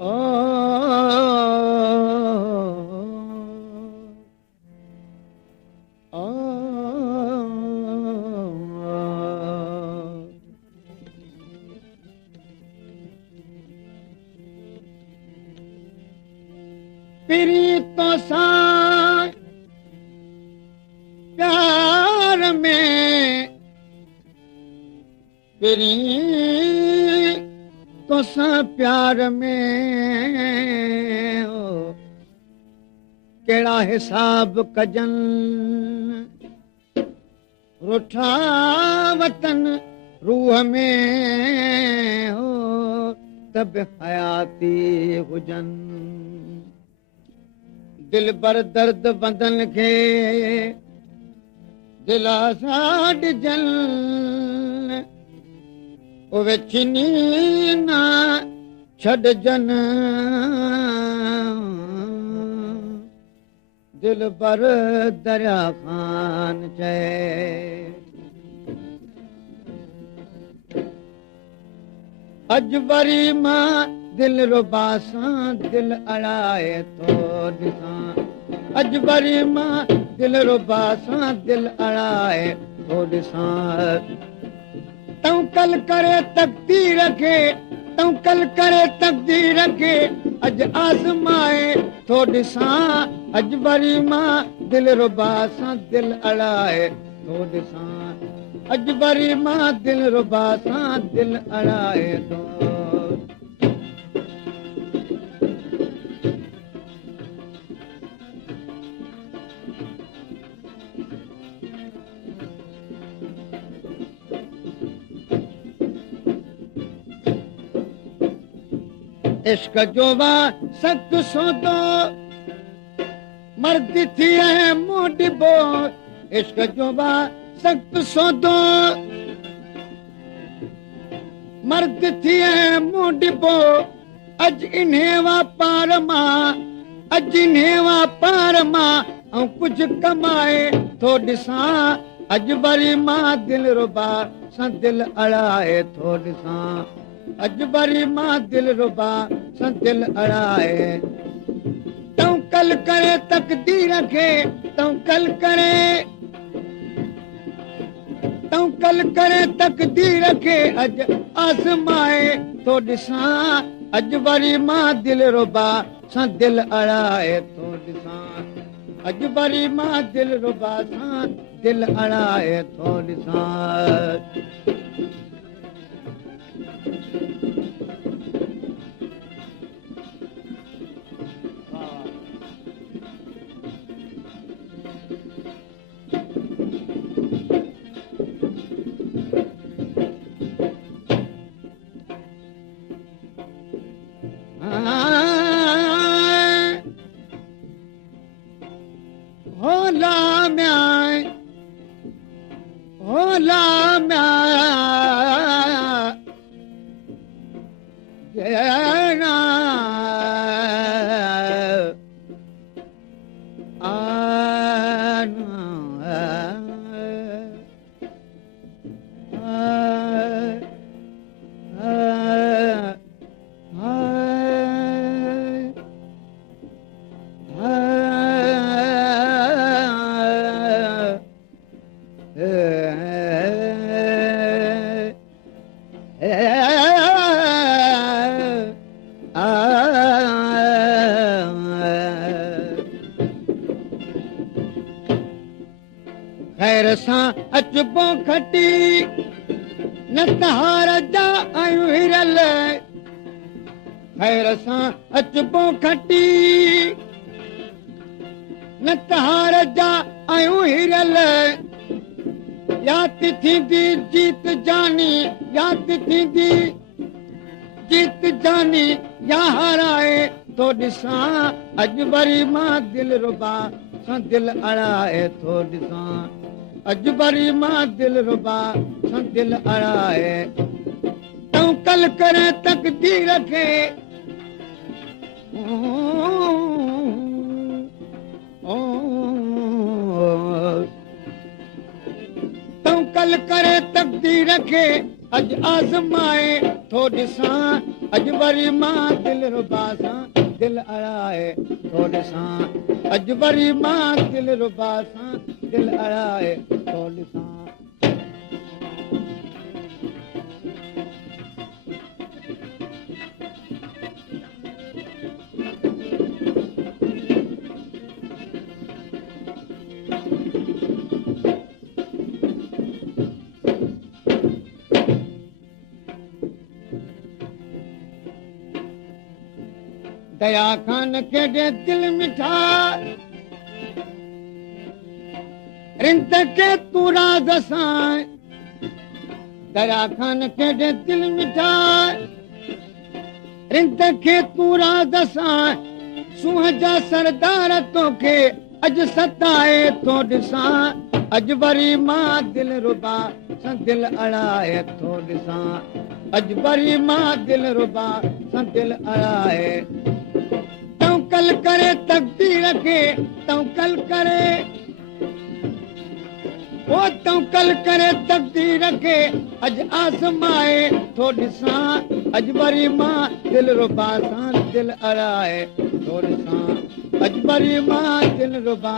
ओ ओ पिरी तो सा प्यार में पिरी तो सा प्यार में हो केड़ा हिसाब कजन रुठा वतन रूह में हो तब हयाती हुजन दिल बर दर्द बंदन के दिला साड जल उवे चिनी ना छड़ जन दिल बर दरिया खान चे अज बरी मां दिल रुबासा दिल अड़ाए तो दिसां अज बरी मां दिल रुबासा दिल अड़ाए तो दिसां तूं कल करे तकदीर के तूं कल करे तकदीर के अज आज़माए तो दिसां अज बरी मां दिल रुबासा दिल अड़ाए तो दिसां अज बरी मां दिल रुबासा दिल अड़ाए तो इश्क जो वा सख्त सौदो मर्द थी है मोडिबो इश्क जो वा सख्त सौदो मर्द थी है मोडिबो अज इन्हें वापार मां अज इन्हें वापार मां ऐं कुछ कमाए थो ॾिसां अज बरी मां दिल रुबा सां दिल अड़ाए थो ॾिसां अज बरी मां दिल रुबा सां दिल अड़ाए तूं कल करे तकदीर खे तूं कल करे तकदीर खे अज आज़माए थो ॾिसां अज बरी मां दिल रुबा सां दिल अड़ाए थो ॾिसां अज बरी मां दिल रुबा सां दिल अड़ाए थो ॾिसां खैर सां अचबो खटी न तहार जा आयूं हिरल खैर सां अचबो खटी न तहार जा आयूं हिरल याद थींदी जीत जानी याद थींदी जीत जानी या हाराए तो ॾिसां अज बरी मां दिल रुबा सां दिल अड़ाए थो ॾिसां अज बरी मां दिल रुबा सां दिल अड़ाए तूं कल करे तकदीर खे तूं कल करे तकदीर खे अॼु आज़माए थो ॾिसां अॼु वरी मां दिलि रुबा सां दिलि अड़ाए थो ॾिसां अॼु वरी मां दिलि रुबा सां दिलि अड़ाए थो ॾिसां दया खान केॾे दिल मिठा रिंत के तूं राज़ सां दया खान केॾे दिल मिठा रिंत खे तूं राज़ सां सूंह जा सरदार तोखे अॼु सताए थो ॾिसां अॼु वरी मां दिलि रुबा सां दिलि अड़ाए थो ॾिसां अॼु वरी मां दिलि रुबा सां दिलि अड़ाए तवकल करे तक़दीर खे तवकल करे ओ तवकल करे तक़दीर खे अॼु आज़माए थो ॾिसां अॼु वरी मां दिलि रुबा सां दिलि अड़ाए थो ॾिसां अॼु वरी मां दिलि रुबा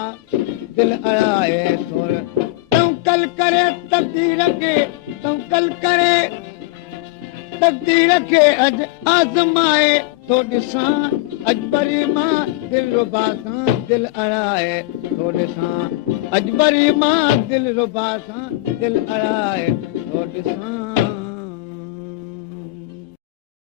दिलि अड़ाए थो तवकल करे तक़दीर खे तवकल करे तक़दीर खे अॼु आज़माए थो ॾिसां अॼु वरी मां दिलि रुबा सां दिलि अड़ाए थो ॾिसां अॼु वरी मां दिलि रुबा सां दिलि अड़ाए थो ॾिसां